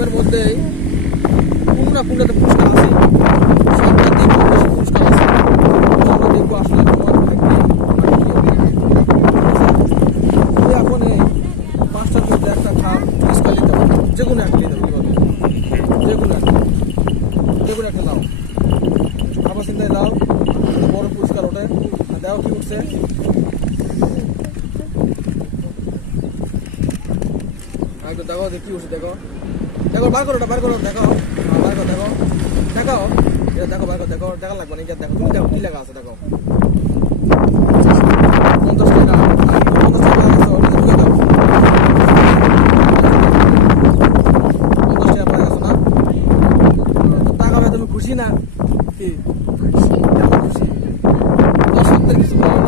গ্রামের মধ্যে কোনো না কোনোটাতে পুরস্কার আছে, সরকার থেকে পুরস্কার আছে। আমরা দেখবো আসলে তোমার ভাগ্যে এখন এই 5টার মধ্যে একটা খাপ পুরস্কার নিতে হবে, যে কোনো একটা নিতে হবে, যে কোনো একটা নাও, আমার চিন্তায় দাও, বড় পুরস্কার ওঠে। আর দেখো কি উঠছে, একটু দেখো কি উঠছে, দেখো দেখো বার করো, বার করো, দেখো বার করো, দেখো দেখো এটা দেখো, বার করো, দেখো দেখা লাগবে না, দেখো তুমি দেখো কি লেখা আছে, দেখো 50 টাকা, 50 টাকা আছে, 50 টাকা পাওয়া গেছো না? টাকা পাই তুমি খুশি না? কি কেমন খুশি? দর্শকদের কিছু বলো।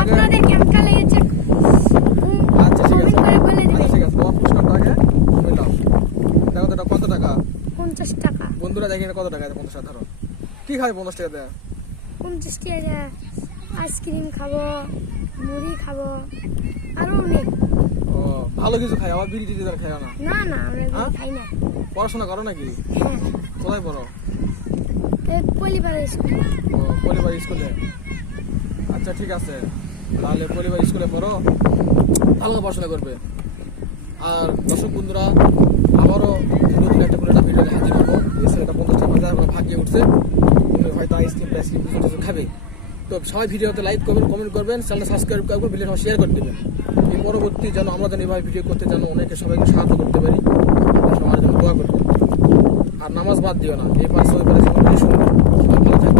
আপনাদের কেমন লেগেছে? আচ্ছা ঠিক আছে, বলে দিবেন। ঠিক আছে, তোমার পুরস্কারটা আগে তুমি দাও। দেখো তো এটা কত টাকা? 50 টাকা। বন্ধুরা দেখি এটা কত টাকা, 50 টাকা ধরো। কি খাবে 50 টাকা দেয়? 50 টাকা আইসক্রিম খাবো, মুড়ি খাবো, আরো অনেক। ও ভালো কিছু খাই, আবার বিড়ি টিড়ি খাই না? না না আমরা হ্যাঁ? খাই না। পড়াশোনা করো নাকি? হ্যাঁ, কোথায় পড়ো? এই পরিবার স্কুল। ও পরিবার স্কুলে। আচ্ছা ঠিক আছে, তাহলে পরিবার স্কুলে পড়ো, ভালো করে পড়াশোনা করবে। আর দর্শক বন্ধুরা, আবারও নতুন একটা করে একটা ভিডিও হাজির হবো। এই ছেলেটা 50 টাকা বাজার ভাগিয়ে উঠছে, হয়তো আইসক্রিম টাইসক্রিম কিছু খাবে। তো সবাই ভিডিওতে লাইক করবেন, কমেন্ট করবেন, চ্যানেলটা সাবস্ক্রাইব করবেন, ভিডিওটা শেয়ার করে দেবেন। এই পরবর্তী যেন আমরা যেন এভাবে ভিডিও করতে যেন অনেকে সবাইকে সাহায্য করতে পারি, সবার জন্য দোয়া করবেন। আর নামাজ বাদ দিও না, এই পাশে ওই পাশে শুনবেন। ভালো থাকবেন।